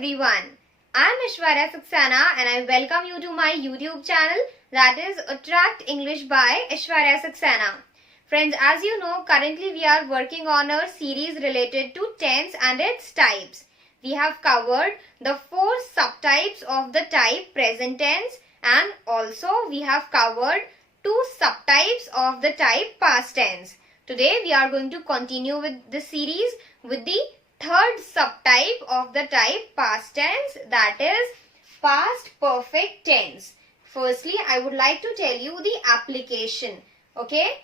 everyone. I'm Aishwarya Saxena and I welcome you to my YouTube channel, that is Attract English by Aishwarya Saxena. Friends, as you know, currently we are working on a series related to tense and its types. We have covered the 4 subtypes of the type present tense, and also we have covered 2 subtypes of the type past tense. Today we are going to continue with the series with the third subtype of the type past tense, that is past perfect tense. Firstly, I would like to tell you the application. Okay,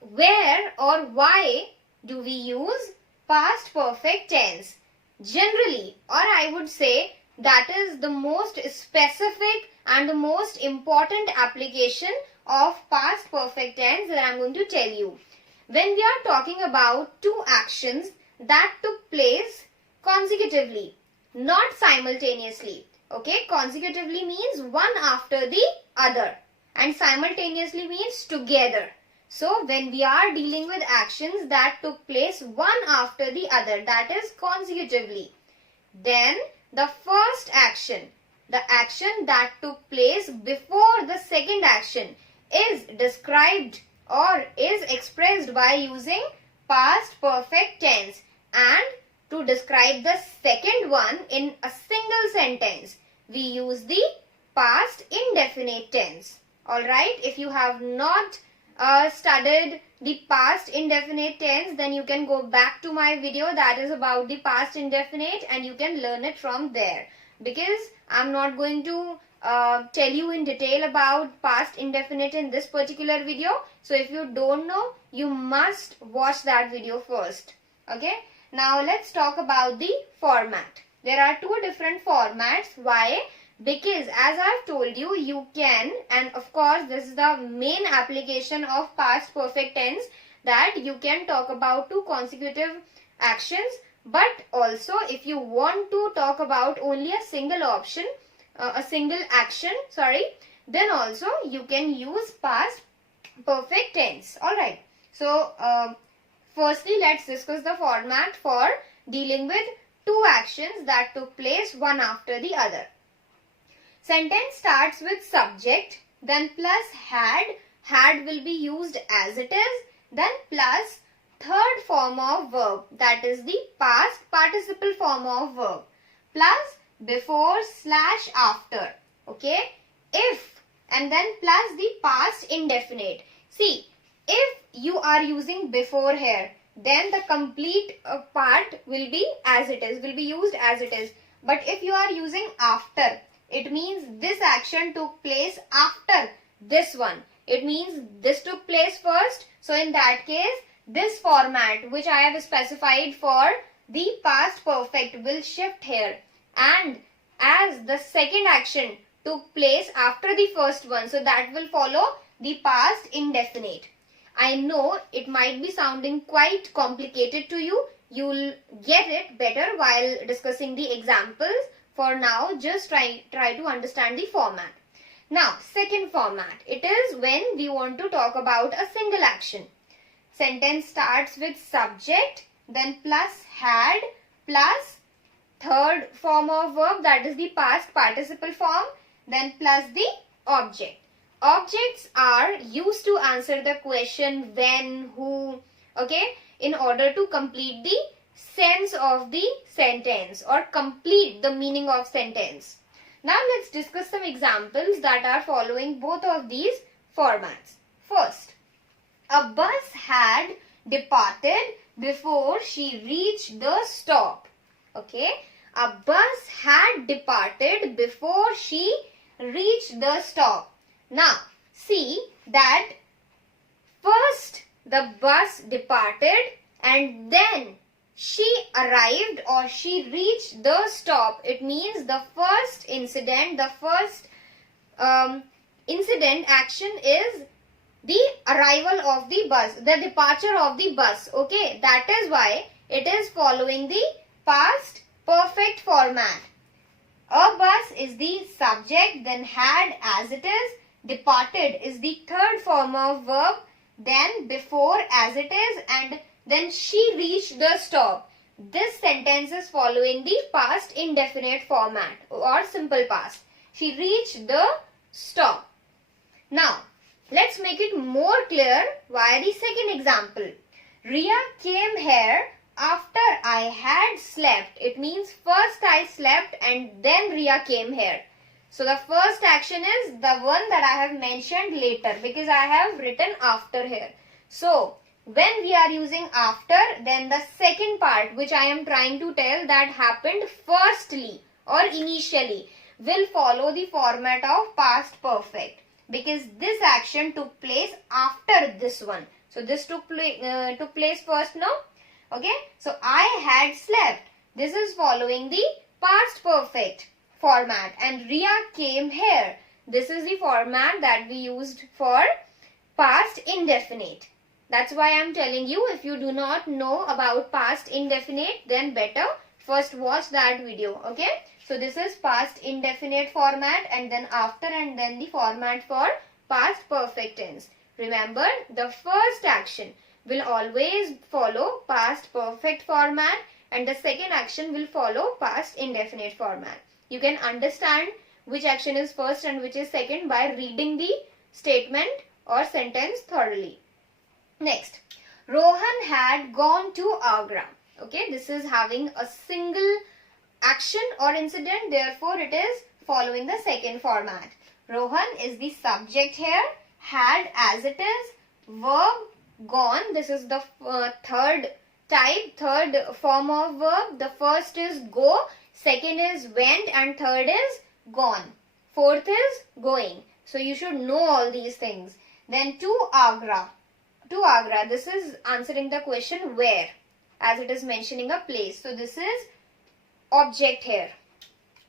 where or why do we use past perfect tense? Generally, or I would say that is the most specific and the most important application of past perfect tense that I am going to tell you. When we are talking about 2 actions that took place consecutively, not simultaneously. Okay, consecutively means one after the other and simultaneously means together. So when we are dealing with actions that took place one after the other, that is consecutively, then the first action, the action that took place before the second action, is described or is expressed by using past perfect tense. And to describe the second one in a single sentence, we use the past indefinite tense. Alright, if you have not studied the past indefinite tense, then you can go back to my video that is about the past indefinite and you can learn it from there. Because I'm not going to tell you in detail about past indefinite in this particular video. So if you don't know, you must watch that video first. Okay. Now let's talk about the format. There are 2 different formats. Why? Because as I've told you, you can, and of course this is the main application of past perfect tense, that you can talk about 2 consecutive actions. But also if you want to talk about only a single option, a single action, then also you can use past perfect tense. Alright. So firstly, let's discuss the format for dealing with 2 actions that took place one after the other. Sentence starts with subject, then plus had. Had will be used as it is, then plus third form of verb, that is the past participle form of verb, plus before / after. Okay, if, and then plus the past indefinite. See, if you are using before here, then the complete part will be as it is, will be used as it is. But if you are using after, it means this action took place after this one. It means this took place first. So in that case, this format which I have specified for the past perfect will shift here. And as the second action took place after the first one, so that will follow the past indefinite. I know it might be sounding quite complicated to you. You'll get it better while discussing the examples. For now, just try to understand the format. Now, second format. It is when we want to talk about a single action. Sentence starts with subject, then plus had, plus third form of verb, that is the past participle form, then plus the object. Objects are used to answer the question when, who, okay, in order to complete the sense of the sentence or complete the meaning of sentence. Now let's discuss some examples that are following both of these formats. First, a bus had departed before she reached the stop. Okay, a bus had departed before she reached the stop. Now, see that first the bus departed and then she arrived or she reached the stop. It means the first incident, the first incident action is the arrival of the bus, the departure of the bus. Okay, that is why it is following the past perfect format. A bus is the subject, then had as it is, departed is the third form of verb, then before as it is, and then she reached the stop. this sentence is following the past indefinite format or simple past. She reached the stop. Now, let's make it more clear via the second example. Ria came here after I had slept. It means first I slept and then Ria came here. So the first action is the one that I have mentioned later because I have written after here. So when we are using after, then the second part which I am trying to tell that happened firstly or initially will follow the format of past perfect because this action took place after this one. So this took place first now. Okay. So I had slept. This is following the past perfect format and Ria came here. This is the format that we used for past indefinite. That's why I am telling you, if you do not know about past indefinite, then better first watch that video. Okay. So this is past indefinite format and then after and then the format for past perfect tense. Remember, the first action will always follow past perfect format and the second action will follow past indefinite format. You can understand which action is first and which is second by reading the statement or sentence thoroughly. Next, Rohan had gone to Agra. Okay, this is having a single action or incident, therefore it is following the second format. Rohan is the subject here, had as it is, verb gone. This is the third form of verb. The first is go, second is went and third is gone. Fourth is going. So you should know all these things. Then to Agra. To Agra, this is answering the question where, as it is mentioning a place. So this is object here.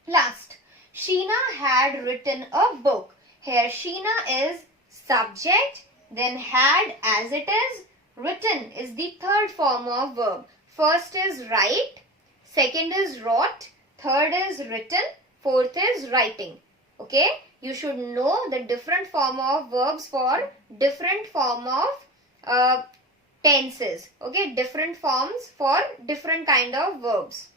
Last, Sheena had written a book. Here Sheena is subject, then had as it is, written is the third form of verb. First is write, second is wrote, third is written, fourth is writing. Okay, you should know the different form of verbs for different form of tenses. Okay, different forms for different kind of verbs.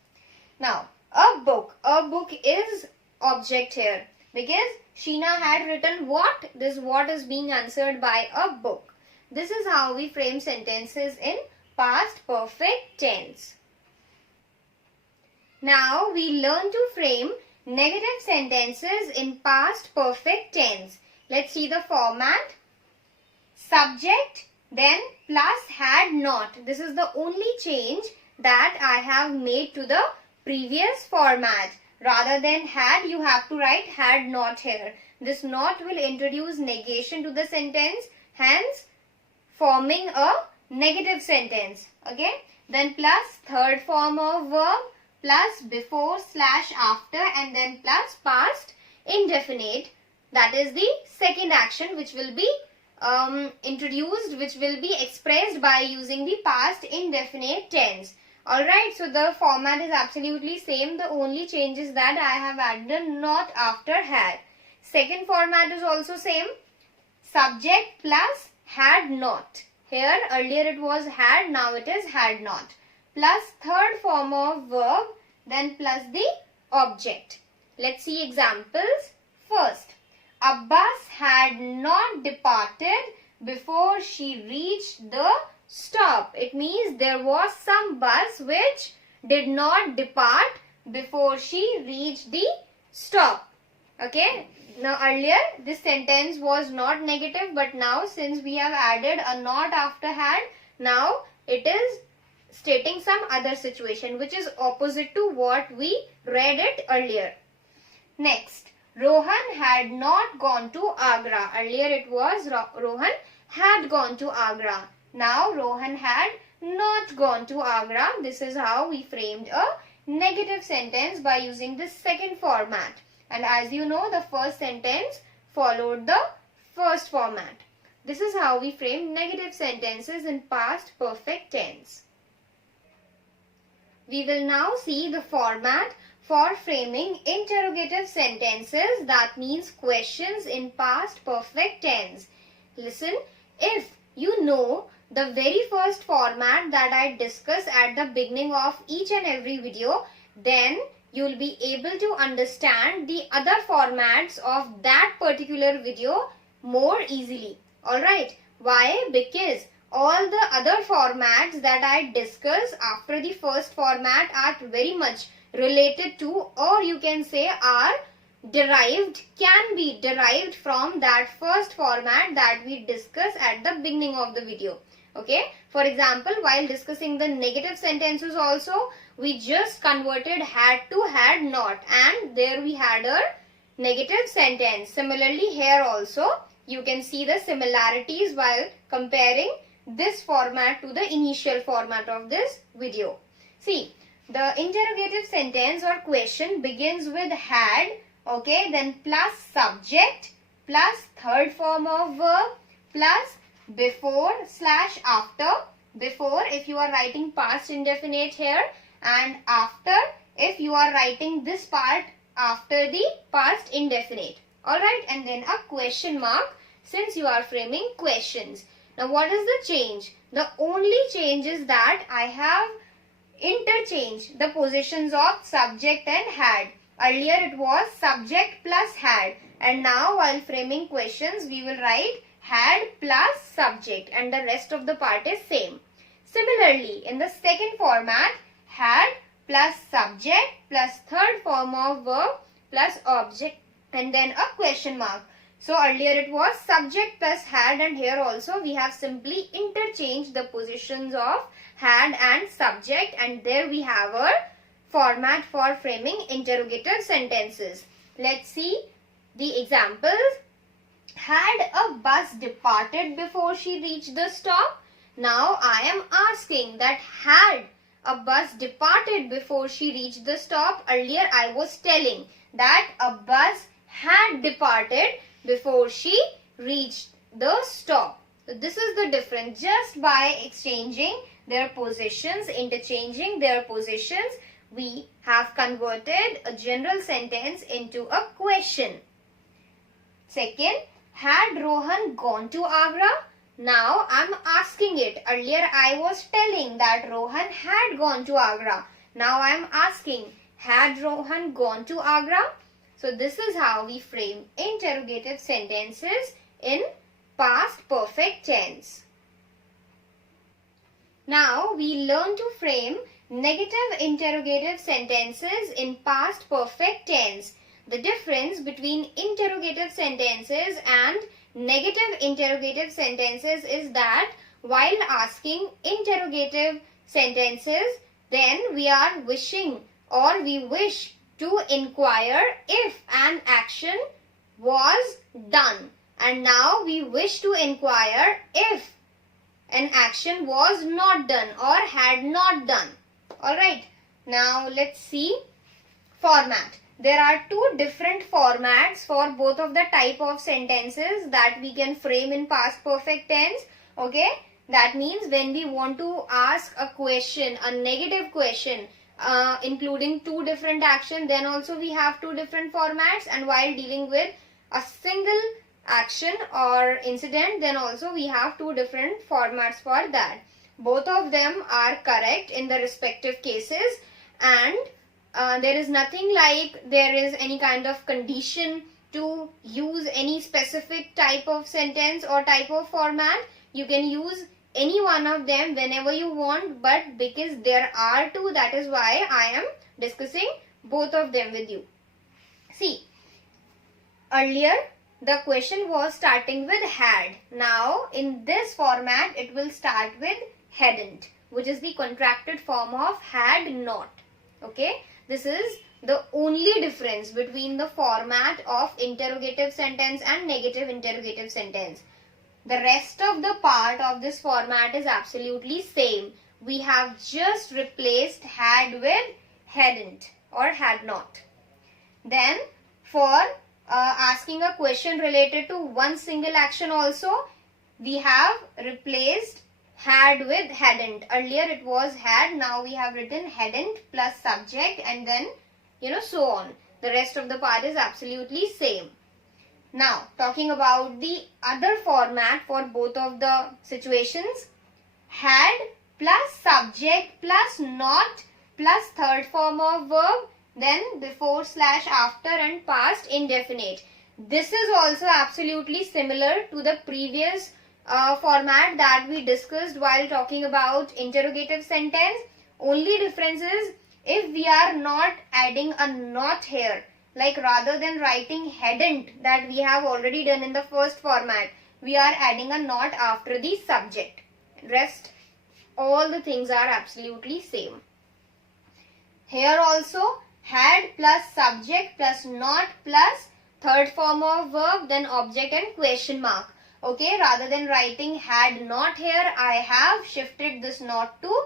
Now, a book is object here because Sheena had written what? This what is being answered by a book. This is how we frame sentences in past perfect tense. Now we learn to frame negative sentences in past perfect tense. Let's see the format. Subject, then plus had not. This is the only change that I have made to the previous format. Rather than had, you have to write had not here. This not will introduce negation to the sentence, hence forming a negative sentence. Okay. Then plus third form of verb, plus before slash after and then plus past indefinite. That is the second action which will be introduced, which will be expressed by using the past indefinite tense. Alright, so the format is absolutely same. The only change is that I have added not after had. Second format is also same. Subject plus had not. Here earlier it was had, now it is had not. Plus third form of verb, then plus the object. Let's see examples. First, Abbas had not departed before she reached the stop. It means there was some bus which did not depart before she reached the stop. Okay. Now earlier this sentence was not negative, but now since we have added a not after had, now it is stating some other situation which is opposite to what we read it earlier. Next, Rohan had not gone to Agra. Earlier it was Rohan had gone to Agra. Now Rohan had not gone to Agra. This is how we framed a negative sentence by using this second format. And as you know, the first sentence followed the first format. This is how we frame negative sentences in past perfect tense. We will now see the format for framing interrogative sentences, that means questions in past perfect tense. Listen, if you know the very first format that I discuss at the beginning of each and every video, then you'll be able to understand the other formats of that particular video more easily. Alright, why? Because all the other formats that I discuss after the first format are very much related to, or you can say are derived, can be derived from that first format that we discuss at the beginning of the video. Okay, for example, while discussing the negative sentences also, we just converted had to had not, and there we had a negative sentence. Similarly, here also you can see the similarities while comparing this format to the initial format of this video. See, the interrogative sentence or question begins with had, okay, then plus subject, plus third form of verb, plus before / after. Before if you are writing past indefinite here, and after if you are writing this part after the past indefinite. Alright, and then a question mark since you are framing questions. Now what is the change? The only change is that I have interchanged the positions of subject and had. Earlier it was subject plus had, and now while framing questions we will write had plus subject, and the rest of the part is same. Similarly, in the second format, had plus subject plus third form of verb plus object and then a question mark. So earlier it was subject plus had, and here also we have simply interchanged the positions of had and subject, and there we have our format for framing interrogative sentences. Let's see the examples. Had a bus departed before she reached the stop? Now I am asking that had a bus departed before she reached the stop. Earlier I was telling that a bus had departed before she reached the stop. So this is the difference. Just by exchanging their positions, interchanging their positions, we have converted a general sentence into a question. Second, had Rohan gone to Agra? Now I am asking it. Earlier I was telling that Rohan had gone to Agra. Now I am asking, had Rohan gone to Agra? So this is how we frame interrogative sentences in past perfect tense. Now we learn to frame negative interrogative sentences in past perfect tense. The difference between interrogative sentences and negative interrogative sentences is that while asking interrogative sentences, then we are wishing or we wish to inquire if an action was done, and now we wish to inquire if an action was not done or had not done. Alright, now let's see format. There are two different formats for both of the type of sentences that we can frame in past perfect tense. Okay, that means when we want to ask a question, a negative question, including two different actions, then also we have two different formats, and while dealing with a single action or incident, then also we have two different formats for that. Both of them are correct in the respective cases, and there is nothing like there is any kind of condition to use any specific type of sentence or type of format. You can use any one of them whenever you want, but because there are two, that is why I am discussing both of them with you. See, earlier the question was starting with had. Now in this format it will start with hadn't, which is the contracted form of had not. Okay, this is the only difference between the format of interrogative sentence and negative interrogative sentence. The rest of the part of this format is absolutely same. We have just replaced had with hadn't or had not. Then for asking a question related to one single action also, we have replaced had with hadn't. Earlier it was had, now we have written hadn't plus subject and then so on. The rest of the part is absolutely same. Now talking about the other format for both of the situations, had plus subject plus not plus third form of verb, then before slash after and past indefinite. This is also absolutely similar to the previous format that we discussed while talking about interrogative sentence. Only difference is if we are not adding a not here, like rather than writing hadn't that we have already done in the first format, we are adding a not after the subject. Rest all the things are absolutely same. Here also had plus subject plus not plus third form of verb, then object and question mark. Okay, rather than writing had not here, I have shifted this not to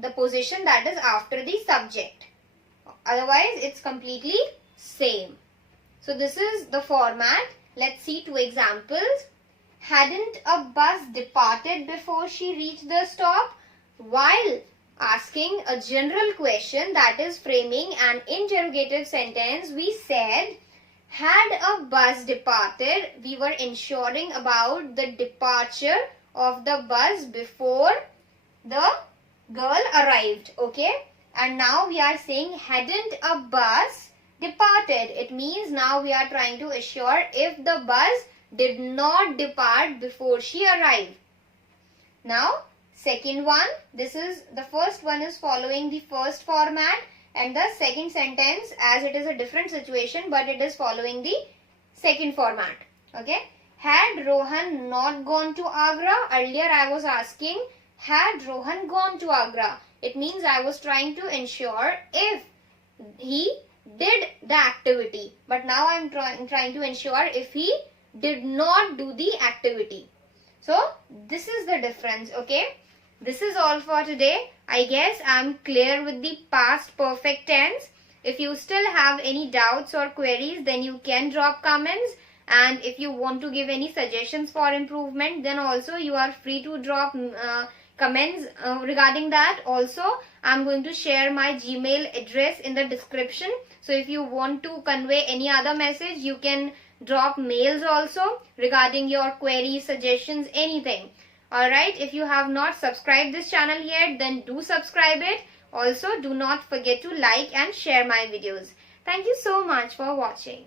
the position that is after the subject. Otherwise, it's completely same. So this is the format. Let's see two examples. Hadn't a bus departed before she reached the stop? While asking a general question, that is framing an interrogative sentence, we said, had a bus departed, we were ensuring about the departure of the bus before the girl arrived. Okay, and now we are saying hadn't a bus departed. It means now we are trying to assure if the bus did not depart before she arrived. Now second one, this is the first one is following the first format, and the second sentence, as it is a different situation, but it is following the second format. Okay, had Rohan not gone to Agra? Earlier I was asking, had Rohan gone to Agra? It means I was trying to ensure if he did the activity, but now I am trying to ensure if he did not do the activity. So this is the difference. Okay, this is all for today. I guess I am clear with the past perfect tense. If you still have any doubts or queries, then you can drop comments, and if you want to give any suggestions for improvement, then also you are free to drop comments regarding that. Also, I am going to share my Gmail address in the description. So if you want to convey any other message, you can drop mails also regarding your queries, suggestions, anything. Alright, if you have not subscribed this channel yet, then do subscribe it. Also, do not forget to like and share my videos. Thank you so much for watching.